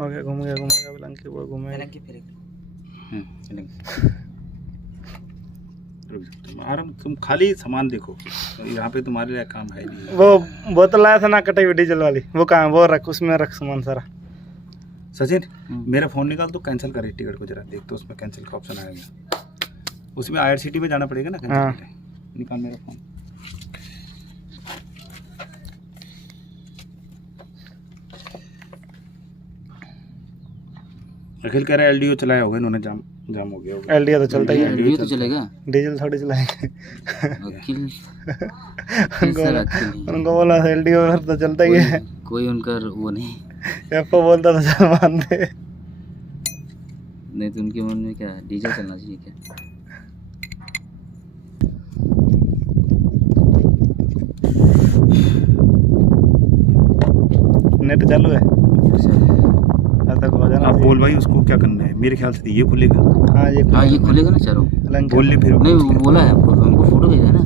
Okay घूम गया lanky वो घूमे तुम खाली सामान देखो, यहाँ पे तुम्हारे लिए काम है नहीं। वो बोतल लाया था ना कटी हुई डीजल वाली, वो कहाँ, वो रख, उसमें रख सामान सारा। सचिन मेरा फ़ोन निकाल, तो कैंसिल करे टिकट को जरा देख, तो उसमें कैंसिल का ऑप्शन आएगा, उसमें IRCTC में जाना पड़ेगा ना कैंसिल। हाँ। निकाल मेरा फ़ोन। अखिल कह रहा है LDO चलाया होगा इन्होंने, जाम हो गया होगा। LDO तो चलता ही है, LDO तो चलेगा, डीजल थोड़ी चलाएंगे। अखिल उनको बोला LDO तो चलता ही है, कोई उनका वो नहीं। एप्पो बोलता था चल मान दे, नहीं तो उनके मन में क्या डीजल चलना चाहिए क्या? नेट चालू है तक हो जाना। आप बोल भाई उसको क्या करना है, मेरे ख्याल से ये खुलेगा। हाँ ये खुलेगा ना चारों, बोल ले फिर। नहीं वो बोला है हमको फोटो भेजा है ना,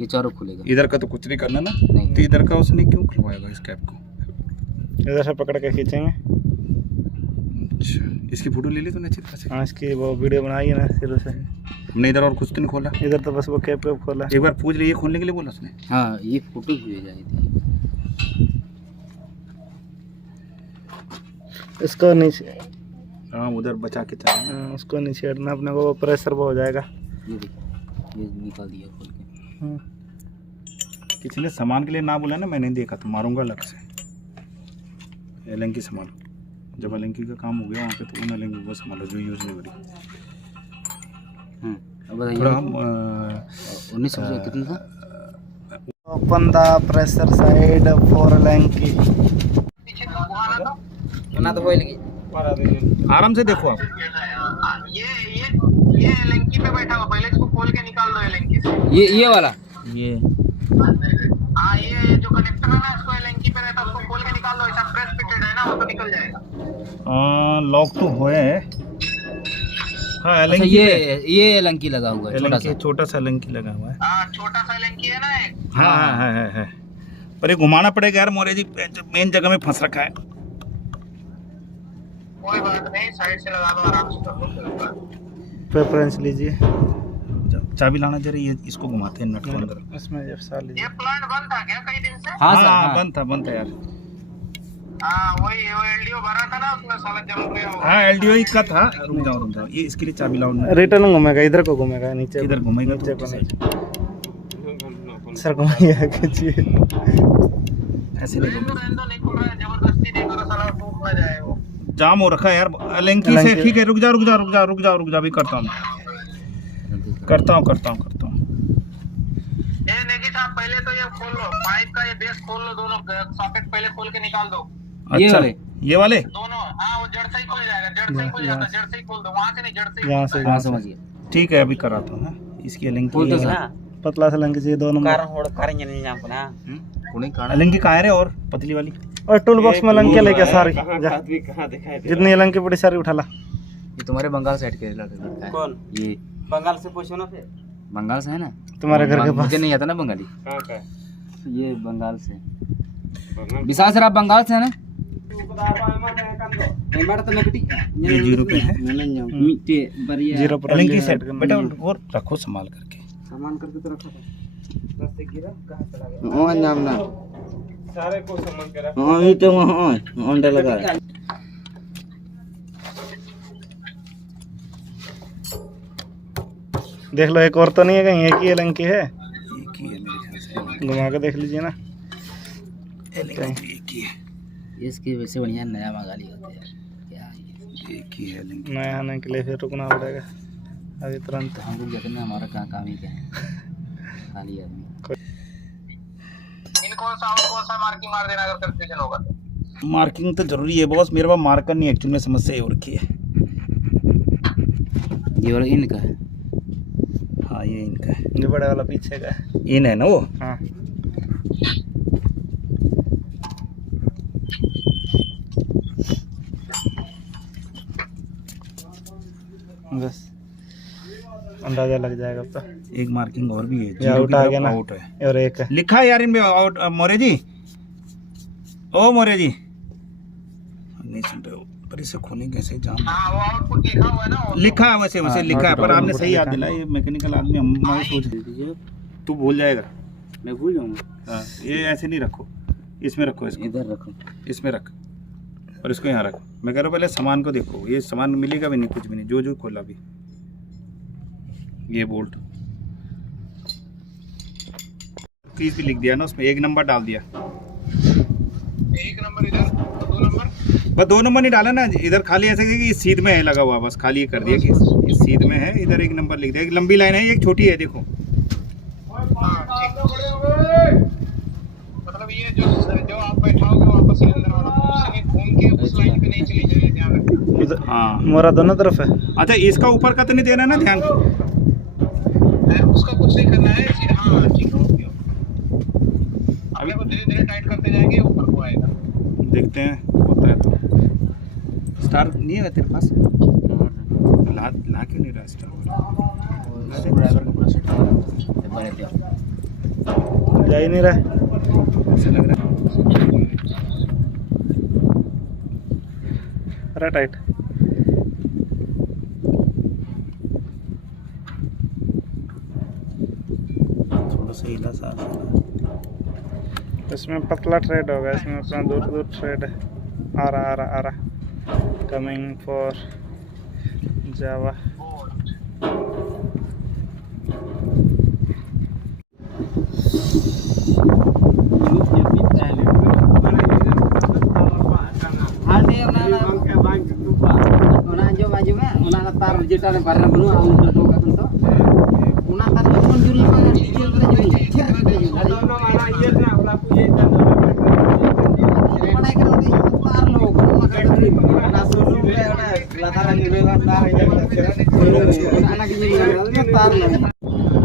ये चारों खुलेगा। इधर का तो कुछ नहीं करना ना, नहीं। तो इधर का उसने क्यों खुलवाएगा इस कैब को? इधर से पकड़ के खींचेंगे। अच्छा, इसकी फोटो ले ली तूने अच्छी तरह से? हाँ इसकी वो वीडियो बनाई है ना शुरू से। हमने इधर और कुछ तो नहीं खोला, इधर तो बस वो कैप खोला। एक बार पूछ ले, ये खोलने के लिए बोला उसने। हाँ ये फोटो भेजा है, इसको नीचे, हाँ उधर बचा के चला। उसको नहीं छेड़ना, अपने को प्रेशर वो हो जाएगा। ये देखिए, ये निकाल दिया खोल के। किसी ने सामान के लिए ना बोला ना, मैंने देखा तो मारूंगा अलग से। एलंकी संभालो, जब एलंकी का काम हो गया वहाँ पे तो उन एलंकी वो संभालो जो यूज नहीं हो रही। अब थोड़ा बताइए 1900 कितना था? Open the pressure side for Allen key. ना तो बोल आराम से देखो आप। ये एलंकी पे बैठा हुआ, पहले इसको खोल के निकाल दो एलंकी से। ये वाला, ये हाँ ये जो कनेक्टर है ना, इसको एलंकी पे रहता है, उसको खोल के निकाल दो। ऐसा प्रेस फिटेड है ना, वो तो निकल जाएगा। लॉक तो हुआ है। हाँ अच्छा एलंकी ये एलंकी लगा हुआ है, छोटा सा एलंकी लगा हुआ है। हाँ छोटा सा एलंकी है ना एक। हाँ पर ये घुमाना पड़ेगा यार मोरे जी, मेन जगह में फंस रखा है। कोई बात नहीं, साइड से लगा दो, आराम से कर दो। प्रेफरेंस लीजिए। चाबी लाना जरा, ये इसको घुमाते हैं नट को अंदर। इसमें जब साल ये प्लांट बंद था क्या कई दिन से? हाँ सर, हाँ बंद था यार। हाँ वही वो LDO भरा था ना, उसमें साला जम गया होगा। हाँ LDO ही का था। रुक जाओ, ये इसके लिए चाबी लाओ। रिटर्न घूमेगा, इधर को घूमेगा, नीचे इधर घूमेगा, नीचे को नहीं। सर घुमाइए खींचिए, ऐसे नहीं घूमेगा। रहने दो, नहीं खुल रहा है, जबरदस्ती नहीं करो साला, टूट ना जाए वो। जाम हो रखा है यार एलंकी से। ठीक है रुक जा भी करता हूँ। ये नेगी साहब, पहले तो ये खोल लो, पाइप का ये बेस खोल लो, दोनों सॉकेट पहले खोल के निकाल दो। अच्छा ये वाले दोनों, हाँ वो जड़ से ही खुल जाएगा, जड़ से ही खुल जाता है, जड़ से ही खोल दो, वहाँ से नहीं, जड़ से ही। यहाँ से हाँ समझ गया। ठीक है अभी कराता हूँ। इसकी एलंकी पतला सा लंकी चाहिए, 2 नंबर। एलंकी कहाँ है रे, और पतली वाली? और टूल बॉक्स में लंकी लेके सारी, जितनी लंकी बड़ी सारी उठा ला। ये तुम्हारे बंगाल साइड के लड़का है। कौन? ये बंगाल से पूछो ना फिर। बंगाल से है ना, तुम्हारे घर के पास। मुझे नहीं आता ना बंगाली। कहाँ का? ये बंगाल से। विशाल सर आप बंगाल से है ना? ये 0 पे है। 0 पर एलंकी सेट बेटा, और रखो संभाल करके। सामान करके तो रखा था, बस से गिरा, कहाँ चला गया? ओ नाम ना सारे को सामान के रख। हां ये तो वहां अंडा लगा है। देख लो, एक और तो नहीं है कहीं, एक ही एलंकी है। एक ही है मेरे ख्याल से। घुमा के देख लीजिए ना। एलंकी एक ही है। इसके वैसे बढ़िया नया मंगाली होते हैं क्या ये? एक ही है एलंकी। नया आने के लिए फिर रुकना पड़ेगा अभी तुरंत। हम लोग जाते ना, हमारा काम ही क्या है, खाली आदमी। इनको सा और कौन सा मार्किंग मार देना अगर कंफ्यूजन होगा तो। मार्किंग तो जरूरी है बॉस, मेरे पास मार्कर नहीं, एक्चुअली में समस्या ये हो रखी है। ये वाला इनका है? हाँ ये इनका है। ये बड़ा वाला पीछे का है। इन है ना वो? हाँ बस अंदाजा लग जाएगा अब तो। एक मार्किंग और भी है, ये आउट आ गया ना, आउट है और एक है लिखा है यार इनमें आउट। मोरे जी, ओ मोरे जी नहीं सुन रहे हो? पर इसे खोने कैसे जाम हाँ वो आउटपुट लिखा हुआ है ना वो लिखा है वैसे वैसे हाँ, लिखा है, पर हाँ, आपने हाँ, सही याद लिखा है। दिलाया। ये मैकेनिकल आदमी हमारे सोच तू भूल जाएगा। मैं भूल जाऊंगा। हाँ, ये ऐसे नहीं रखो, इसमें रखो, इसको इधर रखो। इसमें रख और इसको यहाँ रख। मैं कह रहा हूँ पहले सामान को देखो, ये सामान मिलेगा भी नहीं, कुछ भी नहीं, जो जो खोला भी। ये बोल्ट फीस भी लिख दिया ना उसमें, 1 नंबर डाल दिया। 1 नंबर इधर 2 नंबर बस 2 नंबर नहीं डाला ना, इधर खाली ऐसे कि इस सीध में है लगा हुआ, बस खाली ये कर दिया कि इस सीध में है, इधर 1 नंबर लिख दिया। एक लंबी लाइन है, एक छोटी है, देखो। मतलब ये जो आप बैठाओगे वापस से अंदर वाला उससे घूम के उस लाइन पे नहीं चली जाएगी, ध्यान रखना। इधर हाँ मोरा दोनों तरफ है। अच्छा, इसका ऊपर का तो नहीं देना ना ध्यान। उसका कुछ नहीं करना है सीधा। हाँ ठीक है, ओके। अपने को धीरे धीरे टाइट करते जाएंगे, ऊपर को आएगा। देखते हैं होता है तो। स्टार नहीं है तेरे पास? ला क्यों नहीं रहा स्टार? ड्राइवर का पूरा सेट बड़े थे। जा ही नहीं रहा है। ऐसा लग रहा है। अरे टाइट। थोड़ा सा हिला सा। इसमें पतला थ्रेड होगा, इसमें अपना दूर दूर थ्रेड है। आ रहा कमिंग फॉर जावा।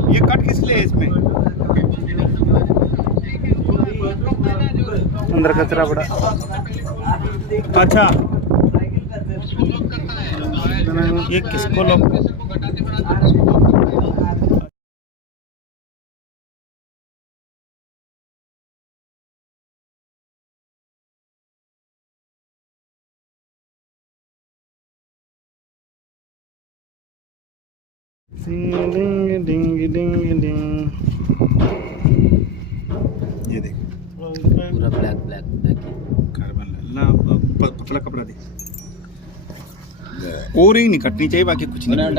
ये कट किस लिए है इसमें? अंदर कचरा पड़ा। अच्छा, ये किसको लोग डिंग डिंग डिंग डिंग। ये देख पूरा ब्लैक ब्लैक ब्लैक। कार्बन ना पतला कपड़ा दे। और ही नहीं कटनी चाहिए, बाकी कुछ नहीं।